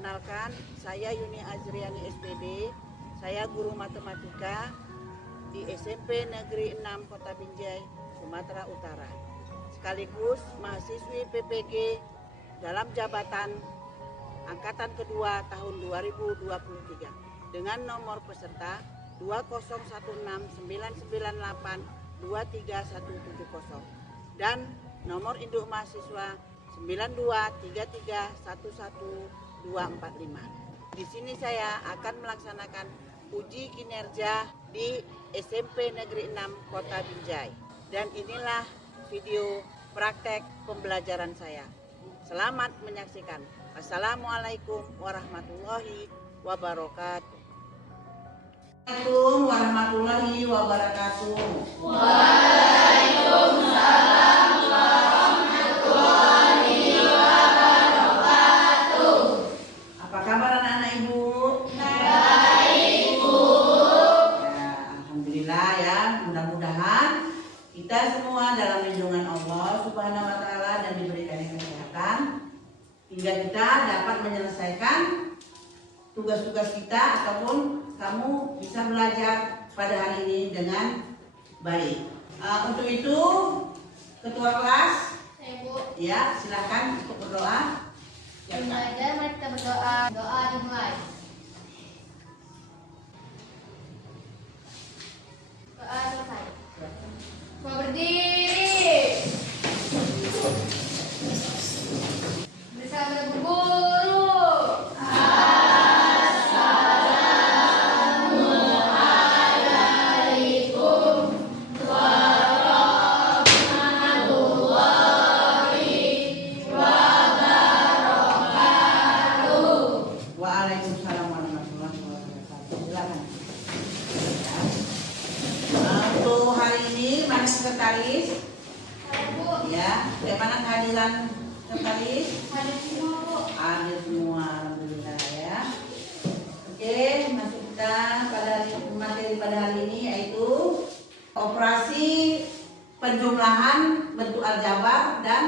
Perkenalkan, saya Yuni Azriani SPD. Saya guru matematika di SMP Negeri 6 Kota Binjai, Sumatera Utara. Sekaligus mahasiswi PPG dalam jabatan angkatan kedua tahun 2023 dengan nomor peserta 2016998-23170 dan nomor induk mahasiswa 9233111245. Di sini saya akan melaksanakan uji kinerja di SMP Negeri 6 Kota Binjai. Dan inilah video praktek pembelajaran saya. Selamat menyaksikan. Assalamualaikum warahmatullahi wabarakatuh. Assalamualaikum warahmatullahi wabarakatuh. Waalaikumsalam warahmatullahi wabarakatuh. Apa kabar anak-anak Ibu? Baik, Bu. Ya, alhamdulillah ya. Mudah-mudahan kita semua dalam lindungan Allah Subhanahu wa taala dan diberikan kesehatan hingga kita dapat menyelesaikan tugas-tugas kita ataupun kamu bisa belajar pada hari ini dengan baik. Untuk itu ketua kelas, Saya, Bu. ya silakan untuk berdoa. Belajar, mari kita berdoa. Doa dimulai. Doa selesai. Semua berdiri. Bersama Bu Guru. Assalamualaikum warahmatullahi wabarakatuh. Waalaikumsalam warahmatullahi wabarakatuh. Silakan. Untuk hari ini mana sekretaris? Saya, Bu. Ya, bagaimana kehadiran sekretaris? Hadir semua, Bu. Hadir semua, alhamdulillah ya. Oke, masuk kita pada materi pada hari ini yaitu operasi penjumlahan bentuk aljabar dan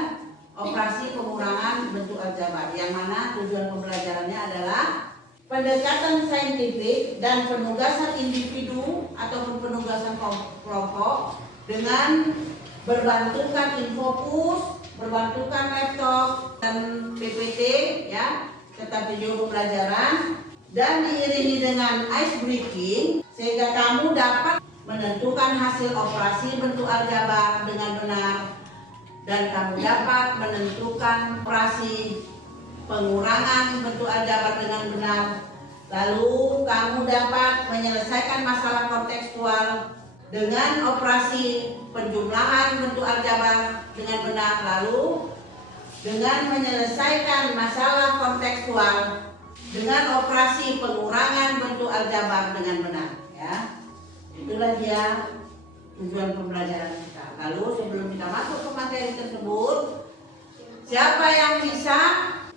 operasi pengurangan bentuk aljabar. Yang mana tujuan pembelajarannya adalah pendekatan saintifik dan penugasan individu ataupun penugasan kelompok dengan berbantukan infokus, berbantukan laptop dan PPT ya, serta video pembelajaran dan diiringi dengan ice breaking sehingga kamu dapat menentukan hasil operasi bentuk aljabar dengan benar dan kamu dapat menentukan operasi pengurangan bentuk aljabar dengan benar. Lalu kamu dapat menyelesaikan masalah kontekstual dengan operasi penjumlahan bentuk aljabar dengan benar. Lalu dengan menyelesaikan masalah kontekstual dengan operasi pengurangan bentuk aljabar dengan benar ya. Itulah dia tujuan pembelajaran kita. Lalu sebelum kita masuk ke materi tersebut, siapa yang bisa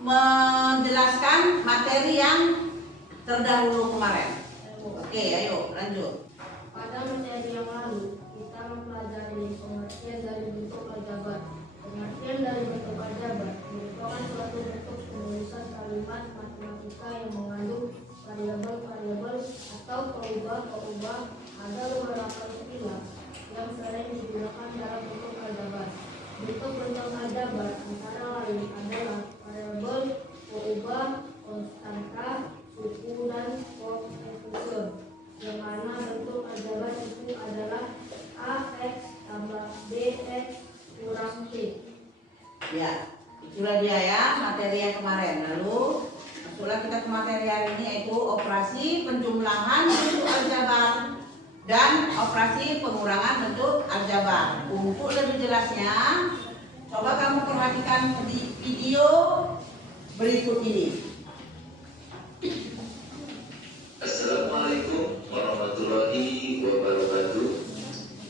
menjelaskan materi yang terdahulu kemarin? Oke, ayo lanjut. Pada materi yang lalu, kita mempelajari pengertian dari bentuk aljabar. Pengertian dari bentuk aljabar merupakan suatu bentuk penulisan kalimat matematika yang mengandung variabel-variabel atau peubah-peubah. Ada beberapa istilah yang sering digunakan dalam bentuk aljabar. Bentuk-bentuk aljabar antara lain adalah variabel, peubah, konstanta, suku, dan koefisien. Yang mana bentuk aljabar itu adalah AX tambah BX kurang C. Ya, itulah dia ya materi yang kemarin. Lalu masuklah kita ke materi hari ini yaitu operasi penjumlahan bentuk aljabar dan operasi pengurangan bentuk aljabar. Untuk lebih jelasnya, coba kamu perhatikan di video berikut ini. Assalamualaikum warahmatullahi wabarakatuh.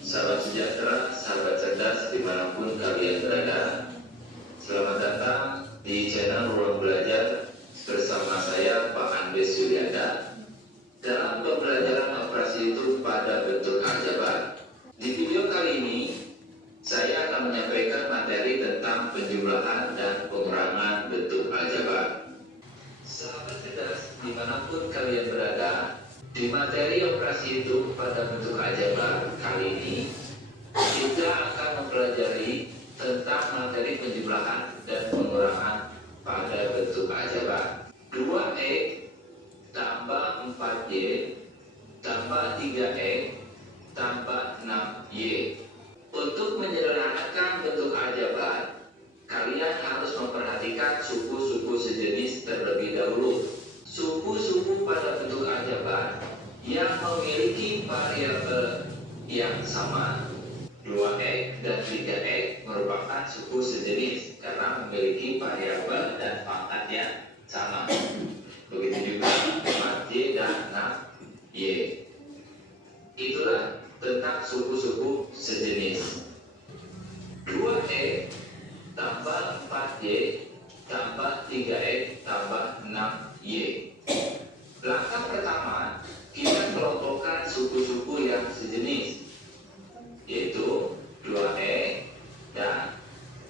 Salam sejahtera, sahabat cerdas dimanapun kalian berada. Selamat datang di channel Ruang Belajar bersama saya Pak Andes Yulianda dalam pembelajaran operasi hitung pada bentuk aljabar. Di video kali ini saya akan menyampaikan materi tentang penjumlahan dan pengurangan bentuk aljabar. Sahabat dimanapun kalian berada. Di materi operasi hitung pada bentuk aljabar kali ini, kita akan mempelajari tentang materi penjumlahan dan pengurangan pada bentuk aljabar. 2E tambah 4Y tambah 3E tambah 6Y. Untuk menyederhanakan bentuk aljabar, kalian harus memperhatikan suku-suku sejenis terlebih dahulu. Suku-suku pada bentuk aljabar yang memiliki variabel yang sama, 2X dan 3X merupakan suku sejenis karena memiliki variabel dan pangkat yang sama. Begitu juga 4Y dan 6Y. Itulah tentang suku-suku sejenis. 2X tambah 4Y tambah 3X tambah 6Y. Langkah pertama, kita kelompokkan suku-suku yang sejenis, yaitu 2X dan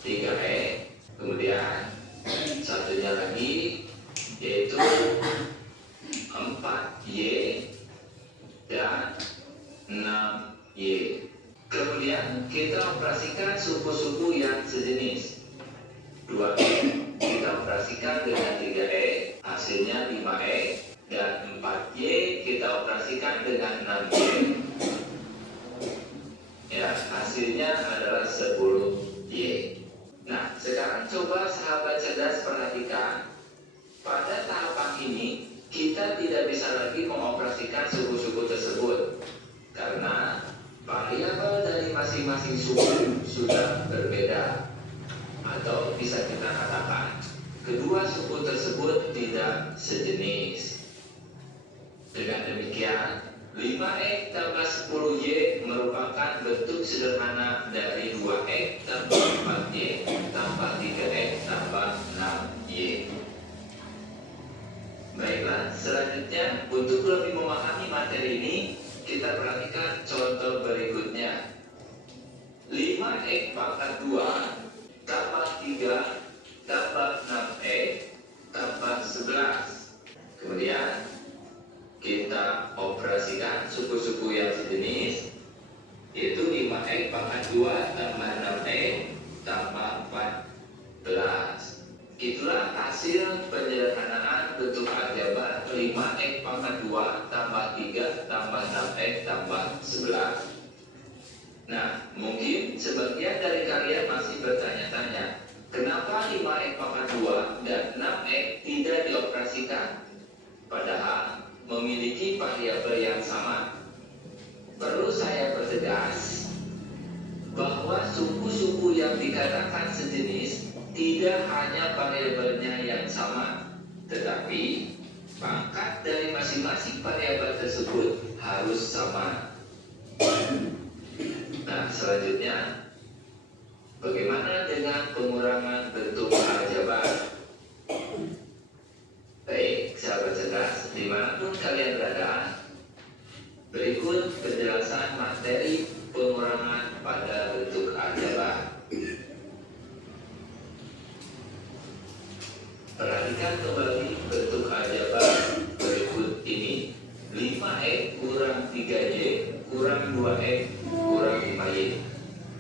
3X. Kemudian satunya lagi yaitu 4Y dan 6Y. Kemudian kita operasikan suku-suku yang sejenis. 2X kita operasikan dengan 3X, hasilnya 5X, dan 4Y kita operasikan dengan 6Y, ya, hasilnya adalah 10Y. Nah, sekarang coba sahabat cerdas perhatikan, pada tahapan ini kita tidak bisa lagi mengoperasikan suku-suku tersebut karena variabel dari masing-masing suku sudah berbeda, atau bisa kita katakan kedua suku tersebut tidak sejenis. Dengan demikian, 5X tambah 10Y merupakan bentuk sederhana dari 2X tambah 4Y tambah 3X tambah 6Y. Baiklah, selanjutnya untuk lebih memahami materi ini, kita perhatikan contoh berikutnya. 5X pangkat 2 tambah 3 tambah 6X tambah 11. Kemudian kita operasikan suku-suku yang sejenis, yaitu 5X pangkat 2 tambah 6X tambah 14. Itulah hasil penyederhanaan bentuk aljabar 5X pangkat 2 tambah 3 tambah 6X tambah 11. Nah, mungkin sebagian dari kalian masih bertanya-tanya, kenapa 5X pangkat 2 dan 6X tidak dioperasikan? Padahal memiliki variabel yang sama. Perlu saya pertegas bahwa suku-suku yang dikatakan sejenis tidak hanya variabelnya yang sama, tetapi pangkat dari masing-masing variabel tersebut harus sama. Nah, selanjutnya, bagaimana dengan pengurangan bentuk aljabar? Baik, sahabat cerdas, dimanapun kalian berada, berikut penjelasan materi pengurangan pada bentuk aljabar. Perhatikan kembali bentuk aljabar berikut ini. 5X kurang 3Y kurang 2X kurang 5Y.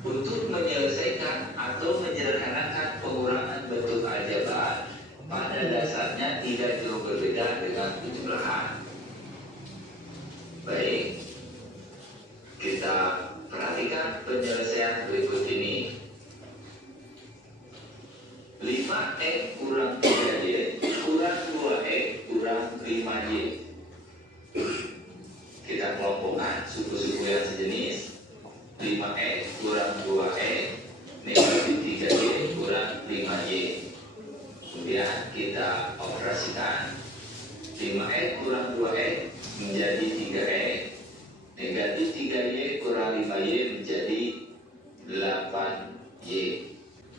Untuk menyelesaikan atau menyederhanakan pengurangan bentuk aljabar, pada dasarnya tidak jauh berbeda dengan penjumlahan. Baik, kita perhatikan penyelesaian berikut ini. 5X kurang 3Y kurang 2X kurang 5Y. Kita kelompokkan suku-suku yang sejenis. 5X kurang 2X negatif 3Y kurang 5Y. Kemudian kita operasikan 5X kurang 2X menjadi 3X, negatif 3Y kurang 5Y menjadi 8Y.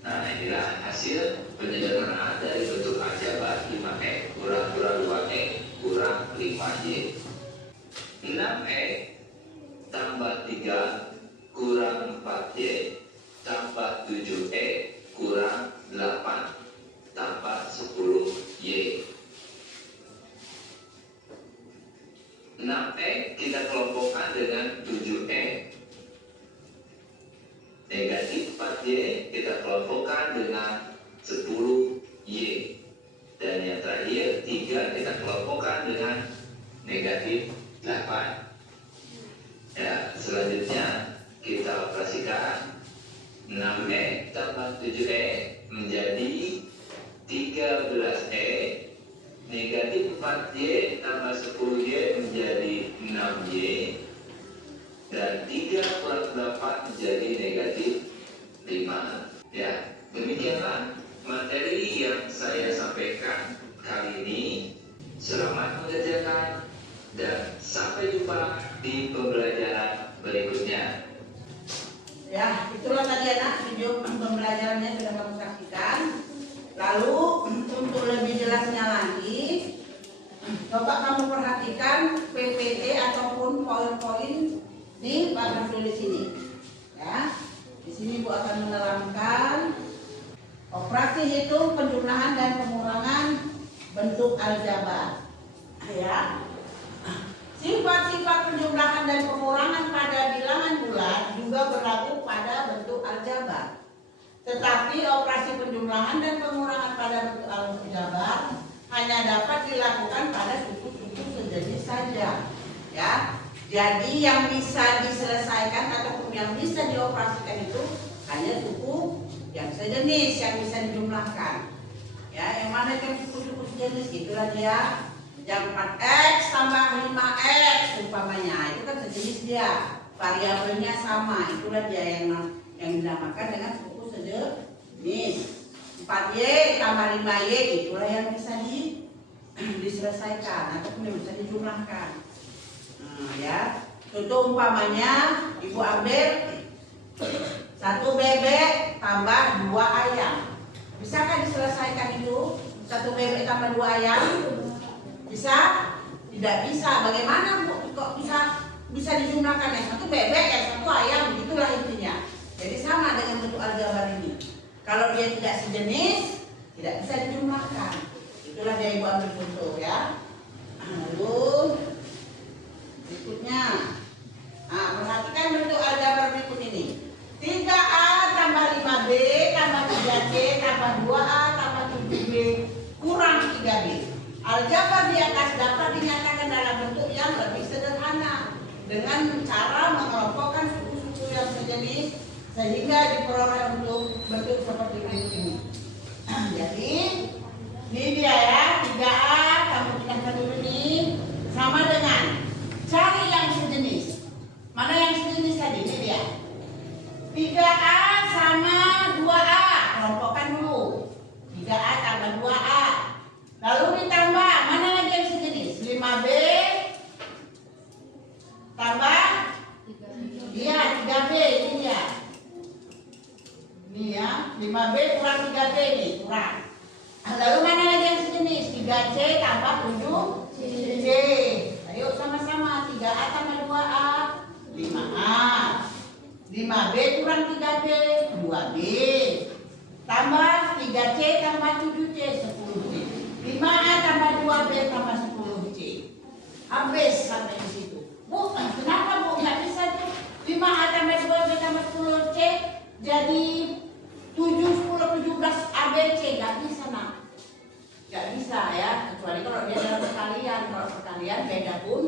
Nah, inilah hasil penyederhanaan dari bentuk aljabar 5X kurang 2X kurang 5Y. 6X tambah 3 kurang 4Y tambah 7X kurang 8 tambah 10Y. 6E kita kelompokkan dengan 7E. Negatif 4Y kita kelompokkan dengan 10Y. Dan yang terakhir 3 kita kelompokkan dengan negatif 8. Ya, selanjutnya kita operasikan 6E tambah 7E menjadi 13E. Negatif 4Y tambah 10Y menjadi 6Y. Dan 3 kurang 8 menjadi negatif 5. Ya, demikianlah materi yang saya sampaikan kali ini. Selamat mengerjakan dan sampai jumpa di pembelajaran berikutnya. Ya, itulah tadi anak video pembelajarannya sudah kamu saksikan. Lalu untuk lebih jelasnya lagi, coba kamu perhatikan PPT ataupun poin-poin di bagian tulis ini. Ya, di sini Bu akan menerangkan operasi hitung, penjumlahan dan pengurangan bentuk aljabar. Ya, sifat-sifat penjumlahan dan pengurangan pada bilangan bulan juga berlaku pada bentuk aljabar. Tetapi operasi penjumlahan dan pengurangan pada bentuk aljabar hanya dapat dilakukan pada suku-suku sejenis saja. Ya, jadi yang bisa diselesaikan ataupun yang bisa dioperasikan itu hanya suku yang sejenis yang bisa dijumlahkan. Ya, yang mana yang suku-suku sejenis itulah dia. Yang 4X tambah 5X umpamanya, itu kan sejenis dia, variabelnya sama, itulah dia yang dinamakan dengan suku sejenis. 4Y tambah 5Y itulah yang bisa diselesaikan ataupun yang bisa dijumlahkan. Nah, ya, contoh umpamanya ibu ambil 1 bebek tambah 2 ayam. Bisakah diselesaikan itu? 1 bebek tambah 2 ayam? Bisa? Tidak bisa. Bagaimana Bu? Kok bisa dijumlahkan yang 1 bebek, yang 1 ayam? Itulah intinya. Jadi sama dengan bentuk aljabar ini. Kalau dia tidak sejenis, tidak bisa dijumlahkan. Itulah dia ibu ambil contoh ya. Lalu berikutnya, perhatikan bentuk aljabar berikut ini. 3A tambah 5B tambah 3C tambah 2A tambah 7B kurang 3B. Aljabar di atas dapat dinyatakan dalam bentuk yang lebih sederhana dengan cara mengelompokkan suku-suku yang sejenis sehingga diperoleh untuk bentuk seperti ini. Jadi ini dia ya, 3A kamu pindahkan dulu ini sama dengan cari yang sejenis. Mana yang sejenis tadi? Ini dia. 3A sama 2A, kelompokkan dulu. 3A tambah 2A. Lalu ditambah, mana lagi yang sejenis? 5B tambah 3B, ini dia. Ini ya, 5B kurang 3B nih, kurang. Lalu mana lagi yang sejenis? 3C tambah 7C. Ayo sama-sama, 3A tambah 2A, 5A. 5B kurang 3B, 2B. Tambah 3C tambah 7C, 10C. 5A tambah 2B tambah 10C. Habis sampai di situ. Bu, kenapa Bu nggak bisa tuh? 5A tambah 2B tambah 10C jadi 7, 10, 17 ABC. Nggak bisa nak. Nggak bisa ya, kecuali kalau dia dalam perkalian. Kalau perkalian beda pun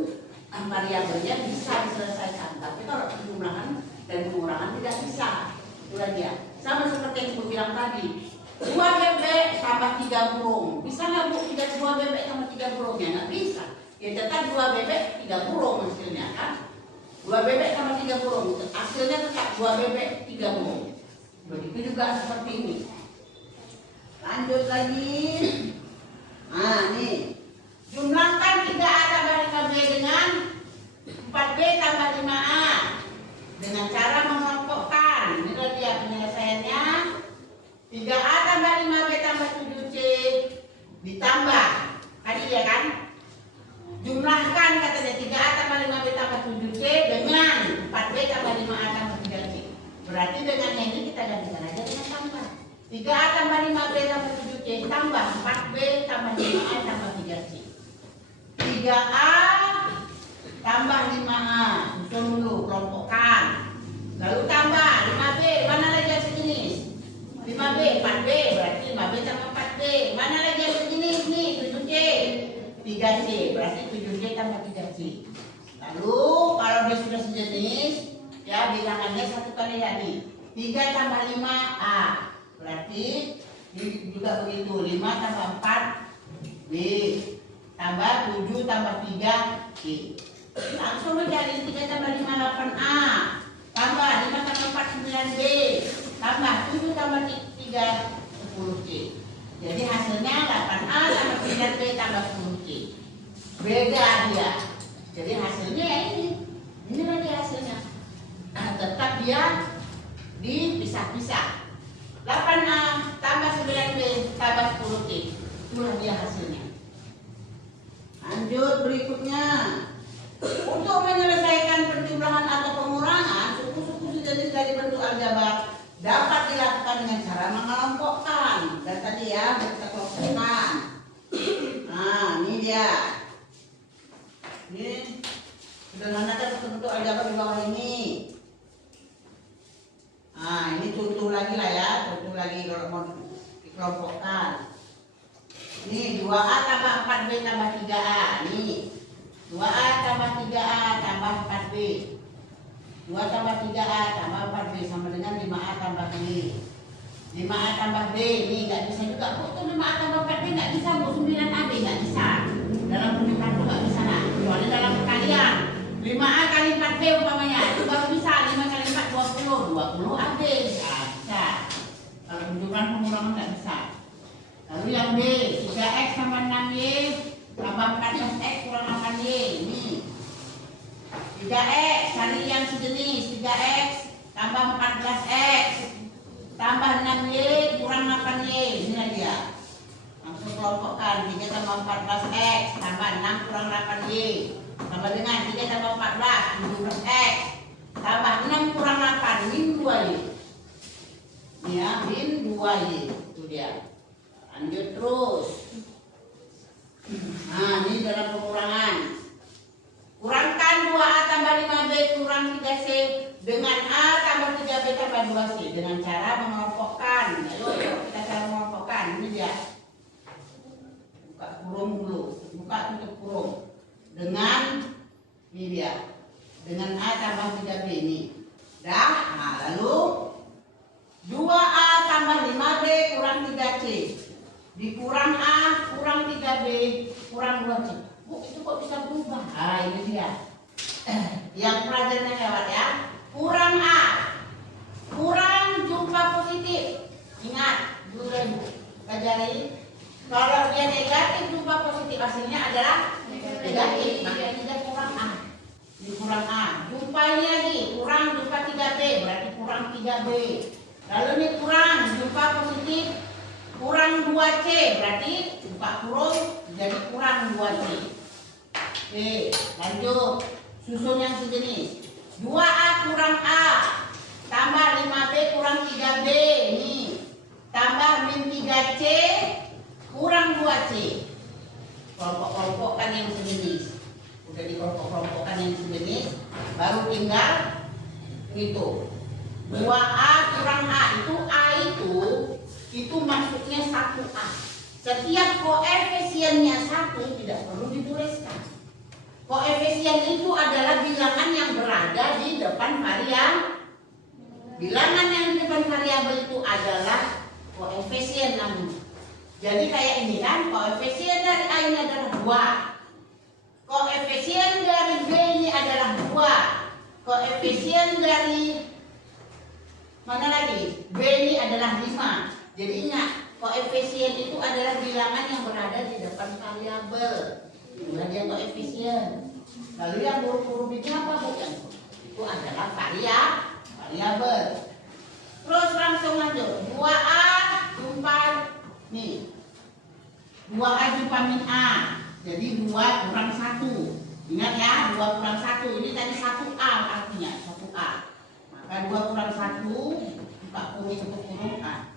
variabelnya bisa diselesaikan. Tapi kalau penjumlahan dan pengurangan tidak bisa. Itulah dia. Sama seperti yang Ibu bilang tadi. 2 bebek tambah 3 burung. Bisa nggak Bu 2 bebek tambah 3 burung? Ya nggak bisa. Ya tetap 2 bebek 3 burung hasilnya kan. 2 bebek tambah 3 burung. Hasilnya tetap 2 bebek 3 burung. Begitu juga seperti ini. Lanjut lagi. Nah nih. Jumlahkan 3A tambah 5B dengan 4B tambah 5A. Dengan cara mengelompokkan. Ini dia penyelesaiannya. 3A tambah 5B tambah 7C ditambah tadi ya kan, jumlahkan katanya 3A tambah 5B tambah 7C dengan 4B tambah 5A tambah 3C. Berarti dengan yang ini kita gantikan aja dengan tambah 3A tambah 5B tambah 7C tambah 4B tambah 5A tambah 3C. 3A 5A, susun dulu, kelompokkan. Lalu tambah 5B, mana lagi yang sejenis? 5B, 4B, berarti 5B tambah 4B. Mana lagi yang sejenis nih? 7C, 3C, berarti 7C tambah 3C. Lalu kalau dia sudah sejenis, ya bilangannya satu kali lagi. 3 tambah 5A, berarti juga begitu. 5 tambah 4B, tambah 7 tambah 3C. Langsung mencari 3 tambah 5 8A, tambah 5 tambah 4 9B, tambah 7 tambah 3 10C. Jadi hasilnya 8A tambah 9B tambah 10C. Beda dia. Jadi hasilnya ya ini lagi hasilnya. Tetap dia dipisah-pisah. 8A tambah 9B tambah 10C. Itulah dia hasilnya. Lanjut berikutnya. Untuk menyelesaikan penjumlahan atau pengurangan suku-suku sejenis dari bentuk aljabar dapat dilakukan dengan cara mengelompokkan. Dan tadi ya kita kelompokkan. Nah, ini dia. Ini sederhana ada bentuk aljabar di bawah ini. Nah, ini contoh lagi lah ya, contoh lagi kalau mau dikelompokkan. Ini 2A tambah 4B tambah 3A. Nih 2A tambah 3A tambah 4B. 2 tambah 3A tambah 4B sama dengan 5A tambah B. 5A tambah B. Nih nggak bisa juga. Kok itu 5A tambah 4B nggak bisa. Bu 9AB nggak bisa. Dalam penjumlahan itu nggak bisa nak. Kecuali dalam perkalian. 5A kali 4B umpamanya. Itu baru bisa. 5 kali 4 20. 20 AB. Nah, bisa. Kalau penjumlahan pengurangan nggak bisa. Lalu yang B, 3X tambah 6Y tambah 14X kurang 8Y. Ini 3X, cari yang sejenis. 3X tambah 14X tambah 6Y kurang 8Y. Ini dia. Langsung kelompokkan. 3 tambah 14X tambah 6 kurang 8Y tambah dengan 3 tambah 14 17X tambah 6 kurang 8 min 2Y. Ini ya, min 2Y. Itu dia. Lanjut terus. Nah, ini dalam pengurangan. Kurangkan 2A tambah 5B kurang 3C dengan A tambah 3B tambah 2C dengan cara mengelompokkan. Ayo kita cara mengelompokkan. Ini dia. Buka kurung dulu. Buka tutup kurung. Dengan ini dia. Dengan A tambah 3B ini. Dah. Nah, lalu 2A tambah 5B kurang 3C dikurang A kurang 3B kurang 2C. Bu, itu kok bisa berubah? Ah, ini dia. Yang pelajarannya lewat ya. Kurang A, kurang jumlah positif. Ingat, dulu Ibu pelajari. Kalau dia negatif jumlah positif hasilnya adalah negatif. Makanya dia kurang A. Ini kurang A. Jumlah ini lagi kurang jumlah 3B berarti kurang 3B. Lalu ini kurang jumlah positif kurang 2C berarti buka kurung jadi kurang 2C. Oke, lanjut. Susun yang sejenis. 2A kurang A tambah 5B kurang 3B. Ini tambah min 3C kurang 2C. Kelompok-kelompokkan yang sejenis. Udah dikelompok-kelompokkan yang sejenis, baru tinggal itu. 2A kurang A itu maksudnya 1A. Setiap koefisiennya 1 tidak perlu dituliskan. Koefisien itu adalah bilangan yang berada di depan variabel. Bilangan yang di depan variabel itu adalah koefisien namun. Jadi kayak ini kan, koefisien dari A ini adalah 2. Koefisien dari B ini adalah 2. Koefisien dari mana lagi? B ini adalah 5. Jadi ingat, koefisien itu adalah bilangan yang berada di depan variabel. Itulah dia koefisien. Lalu yang huruf-huruf itu apa, Bu? Itu adalah variabel. Terus langsung lanjut. 2A jumpa nih. 2A jumpa min A. Jadi 2 kurang 1. Ingat ya, 2 kurang 1. Ini tadi 1A artinya, 1A. Maka 2 kurang 1 buka kurung untuk huruf A.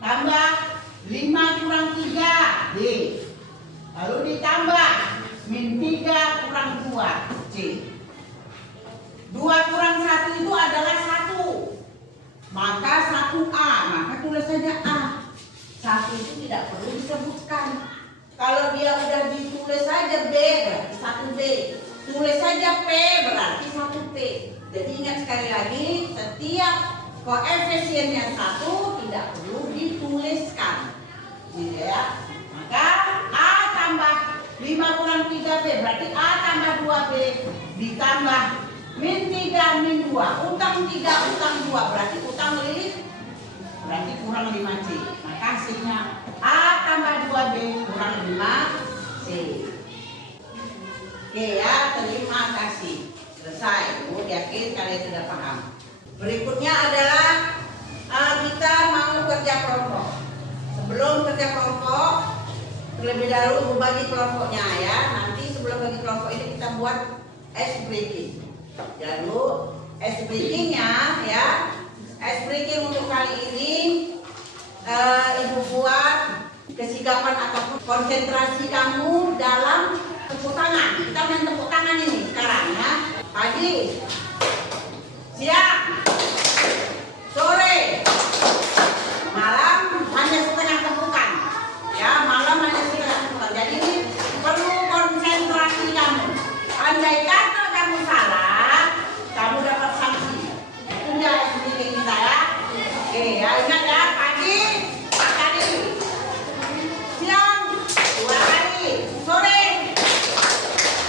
Tambah 5 kurang 3 D. Lalu ditambah min 3 kurang 2 C. 2 kurang 1 itu adalah 1. Maka 1A, maka tulis saja A. 1 itu tidak perlu disebutkan. Kalau dia udah ditulis saja B berarti 1B. Tulis saja P berarti 1P. Jadi ingat sekali lagi, setiap koefisiennya 1 tidak perlu dituliskan. Gitu ya. Maka A tambah 5 kurang 3B berarti A tambah 2B ditambah min 3 min 2. Utang 3 utang 2 berarti utang lilit berarti kurang 5C. Maka hasilnya A tambah 2B kurang 5C. Oke ya, terima kasih. Selesai. Bu, yakin kalian sudah paham. Berikutnya adalah kita mau kerja kelompok. Sebelum kerja kelompok, terlebih dahulu bagi kelompoknya ya. Nanti sebelum bagi kelompok ini kita buat ice breaking. Lalu ice breakingnya ya, ice breaking untuk kali ini Ibu buat kesigapan ataupun konsentrasi kamu dalam tepuk tangan. Kita main tepuk tangan ini sekarang ya. Pagi, siang, sore, malam hanya setengah tepukan. Ya, malam hanya setengah tepukan. Jadi ini perlu konsentrasi kamu. Andai kata kamu salah, kamu dapat sanksi. Itu dia speaking kita ya. Oke, ya ingat ya, pagi 4 kali, siang 2 kali, sore,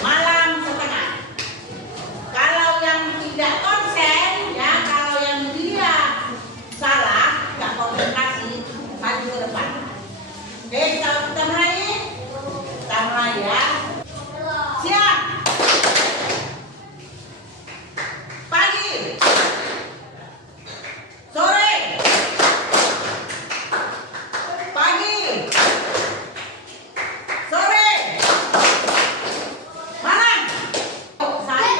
malam setengah. Kalau yang tidak konsen, ya kalau yang dia salah, nggak konsentrasi, maju ke depan. Oke, kita mulai. Kita mulai ya. Siang, pagi, sore, pagi, sore, malam. Satu.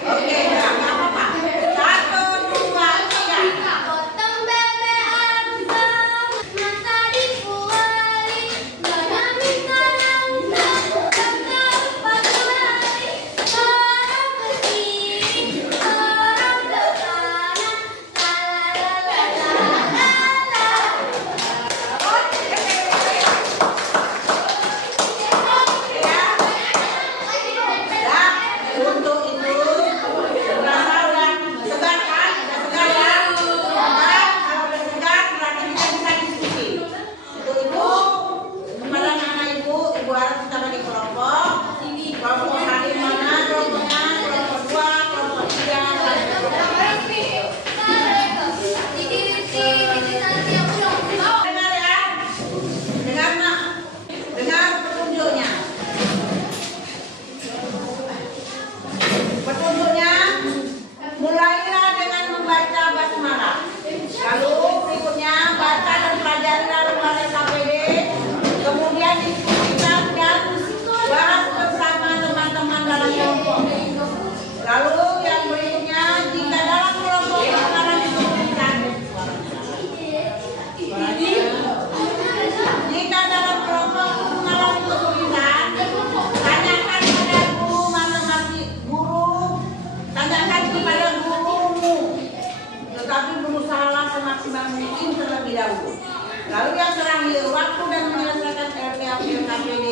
Oke, nggak apa-apa. 1, 2, 3. Potong bebean mata dikuali, banami karang kakak pagi, orang ke kiri, orang ke kanan, Untuk itu merasa udah segar kan? Udah segar ya? Nah, kalau udah segar berarti kita bisa diskusi. Untuk itu kepada anak ibu harus kita bagi kelompok. Kelompok hari mana? Kelompoknya kelompok 2, kelompok 3, kelompok 4. Dengar ya? Dengar nak? Dengar petunjuknya. Petunjuknya, mulailah dengan membaca basmalah. Lalu berikutnya baca dan pelajari lalu balik KPD. Kemudian diskusikan dan bahas bersama teman-teman dalam kelompok. Lalu yang berikutnya, jika dalam kelompok perkara diberikan, jika dalam kelompok mengalami kesulitan, tanyakan pada guru matematik, tanyakan kepada gurumu. Tetapi berusahalah semaksimal mungkin terlebih dahulu. Lalu yang terakhir, waktu dan menyelesaikan LPAP-KPD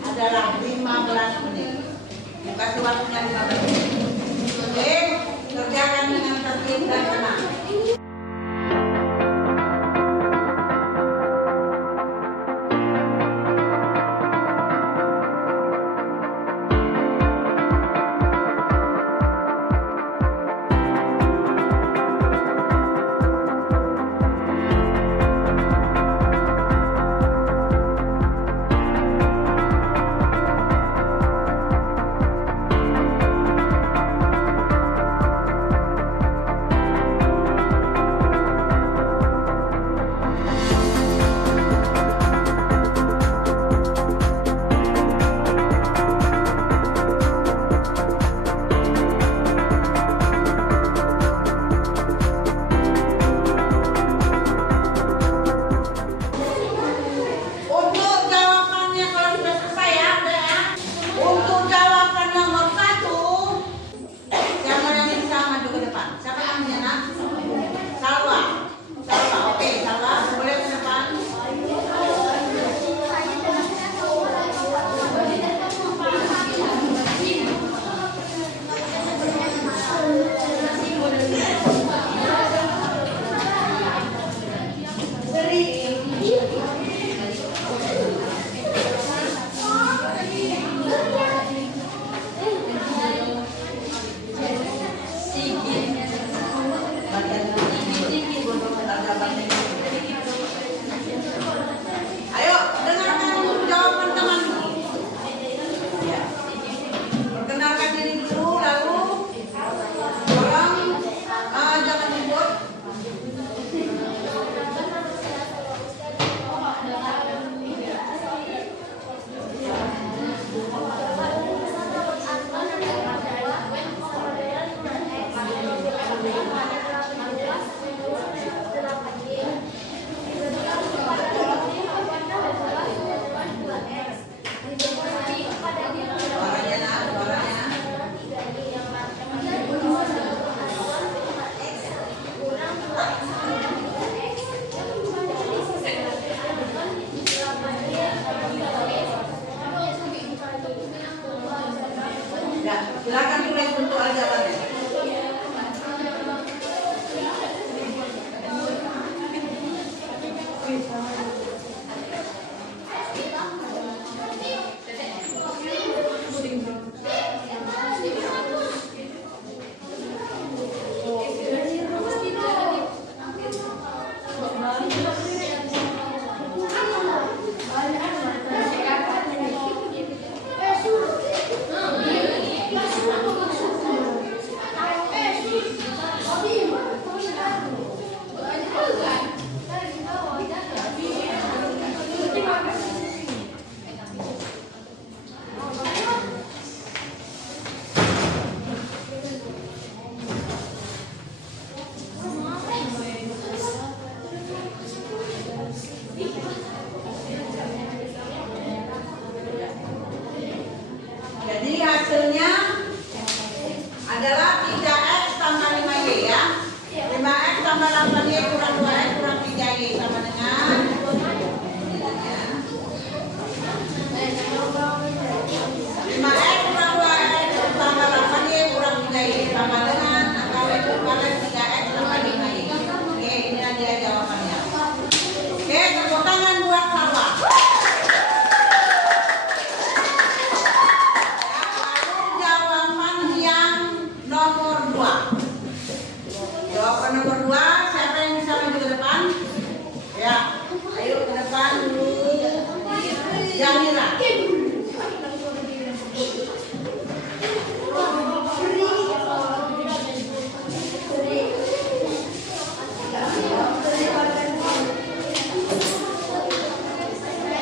adalah 15 menit. Kasih waktunya 15 menit. Oke, kerjakan dengan tertib dan tenang. Silakan tulis bentuk aljabarnya. Jadi hasilnya adalah 3x tambah 5y ya. 5x tambah 8y kurang 2x kurang 3y sama dengan 5x kurang 2x tambah 8y kurang 3y sama dengan angka y kurang 3x tambah 5y. Oke, ini dia jawabannya. Oke, tepuk tangan buat Salwa. Nomor 2. Jawaban nomor 2, siapa yang bisa maju ke depan? Ya, ayo ke depan dulu. Jamila.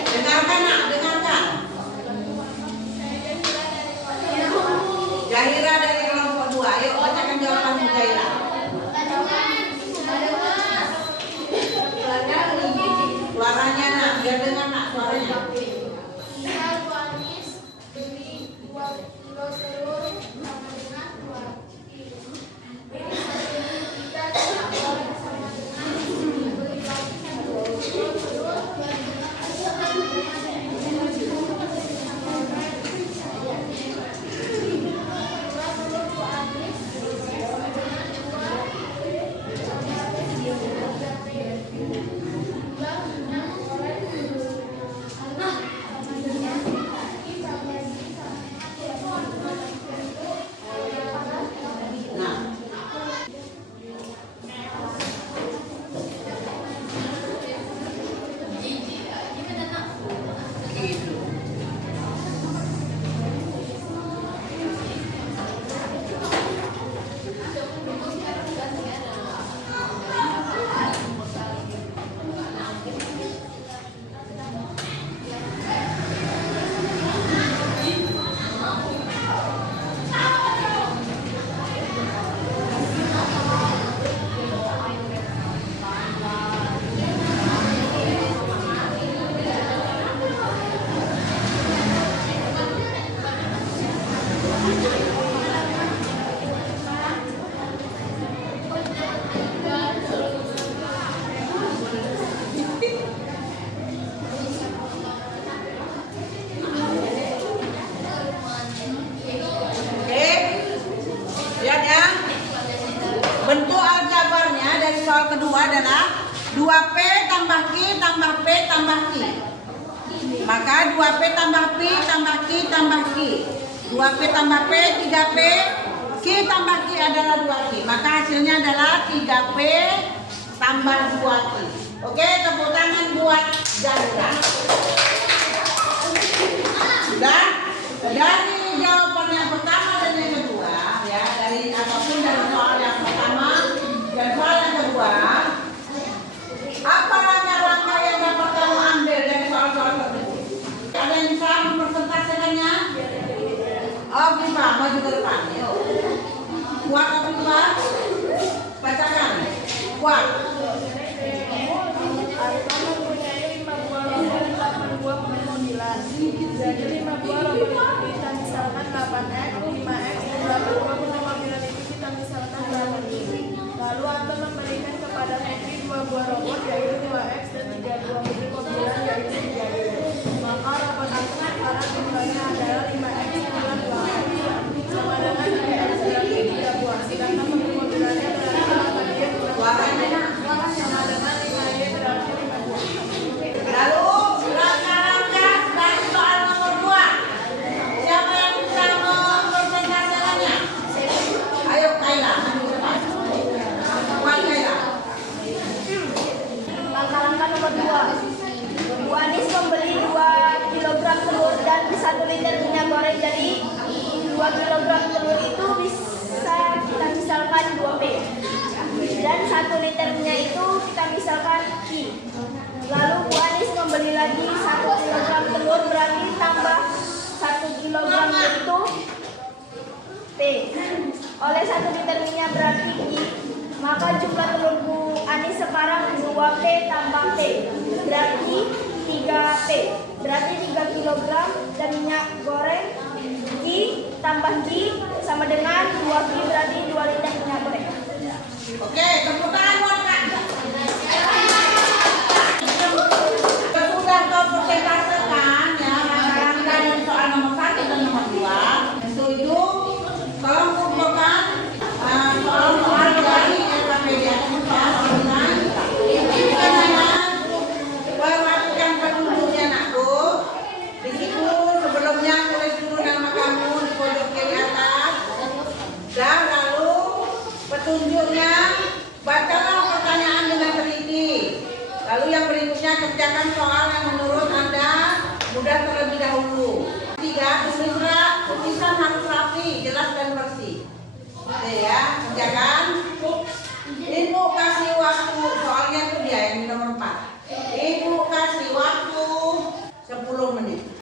Dengarkan nak, dengarkan. Jahira dari kelompok 2, ayo bacakan jawaban Jahira. Suaranya nak, biar dengar nak suaranya. Beli 2 kilo telur sama dengan 2 kilo. Kita sama dengan beli lagi 2 kilo telur soal kedua adalah 2P tambah Q tambah P tambah Q. Maka 2P tambah P tambah Q tambah Q. 2P tambah P 3P, Q tambah Q adalah 2Q. Maka hasilnya adalah 3P tambah 2Q. Oke, tepuk tangan buat Jahira. Sudah? Dari jawaban yang pertama dan yang kedua, ya, dari apapun dari soal yang pertama dan soal yang kedua, apa langkah-langkah yang dapat kamu ambil dari soal-soal tersebut? Ada yang bisa mempresentasikannya? Oh, bisa, maju ke depan. Yuk. Kuat apa kuat? Bacakan. Kuat. Alfa mempunyai 5 buah rokok, 8 buah menonila. Jadi 5 buah rokok itu kita misalkan 8x, 5x, dan 8 buah penampilan itu kita misalkan 8y. Lalu Anton memberikan kepada Henry 2 buah robot yaitu 2x dan 3 buah penampilan yaitu 3y. Maka robot Anton sekarang jumlahnya adalah 5x kurang 2x sama dengan 2 kilogram telur itu bisa kita misalkan 2P. Dan 1 liternya itu kita misalkan I. Lalu Bu Anis membeli lagi 1 kilogram telur, berarti tambah 1 kilogram itu P. Oleh 1 liternya berarti I, maka jumlah telur Bu Anis sekarang 2P tambah P, berarti 3P. Berarti 3 kilogram dan minyak goreng I tambah G sama dengan 2G, berarti 2 liter minyak goreng. Oke, tepuk tangan buat Kak. Sudah kau persentasekan ya rangka-rangka dari soal nomor 1 dan nomor 2. Untuk itu tolong kumpulkan soal-soal dari LKPD atau soal online. Bukan hanya perhatikan petunjuknya nakku. Di situ sebelumnya tulis dulu nama kamu di pojok kiri atas. Dan lalu petunjuknya bacalah pertanyaan dengan teliti. Lalu yang berikutnya kerjakan soal yang menurut Anda mudah terlebih dahulu. 3. Tulisan harus rapi, jelas dan bersih. Oke ya, kerjakan. Ibu kasih waktu, soalnya itu dia yang di nomor 4. Ibu kasih waktu 10 menit.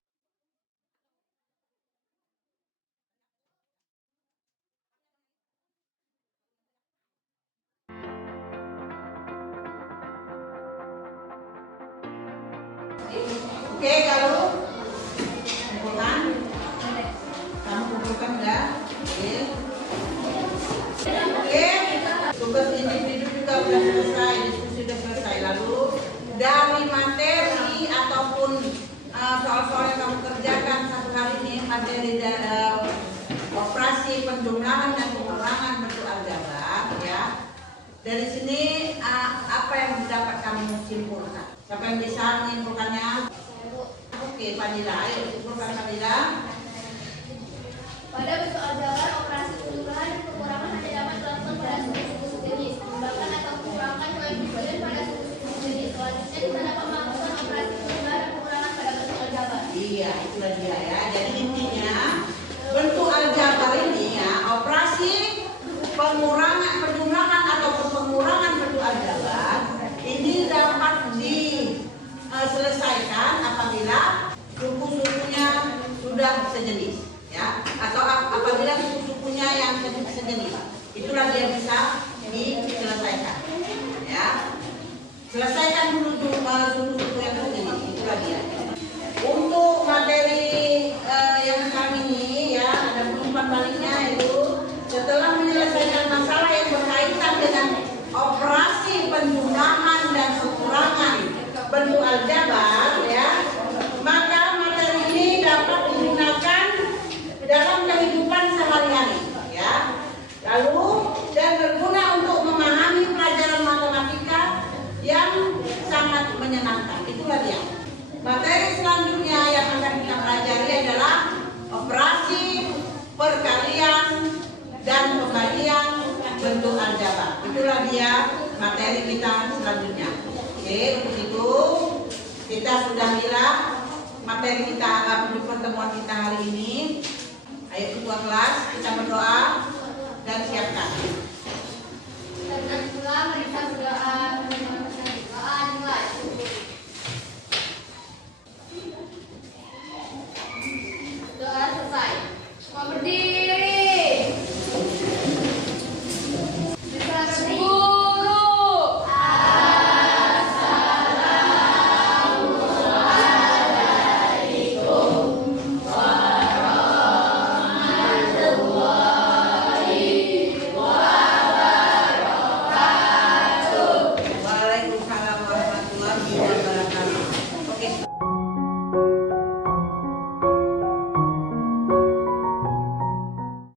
Oke, kalau kumpulkan, kamu kumpulkan enggak? Oke, tugas individu juga sudah selesai, diskusi sudah selesai. Lalu dari materi ataupun soal-soal yang kamu kerjakan satu hari ini, materi operasi penjumlahan dan pengurangan bentuk aljabar, ya. Dari sini apa yang dapat kamu simpulkan? Siapa yang bisa menyimpulkannya? Oke, Fadila, ayo simpulkan Fadila. Pada bentuk aljabar, operasi penjumlahan dan pengurangan hanya dapat dilakukan pada suku-suku sejenis. Menambahkan atau mengurangan koefisien pada suku-suku sejenis. Selanjutnya kita dapat melakukan operasi penjumlahan dan pengurangan pada bentuk aljabar. Iya, itulah dia ya. Jadi intinya bentuk aljabar ini ya, operasi pengurangan penjumlahan ataupun pengurangan bentuk aljabar ini dapat diselesaikan apabila suku-sukunya sudah sejenis, ya, atau apabila suku-sukunya yang sejenis, itulah dia bisa diselesaikan, ya. Selesaikan dulu suku-suku yang sejenis, itulah dia. Untuk materi yang sekarang ini, ya, ada umpan baliknya itu setelah menyelesaikan masalah yang berkaitan dengan operasi penjumlahan dan pengurangan bentuk aljabar, ya, maka materi ini dapat digunakan dalam kehidupan sehari-hari, ya. Lalu dan berguna untuk memahami pelajaran matematika yang sangat menyenangkan. Itulah dia. Materi selanjutnya yang akan kita pelajari adalah operasi perkalian dan pembagian bentuk aljabar. Itulah dia materi kita selanjutnya. Oke, untuk itu kita sudah bilang materi kita di pertemuan kita hari ini. Ayo ketua kelas kita berdoa dan siapkan. Dan pula mereka berdoa.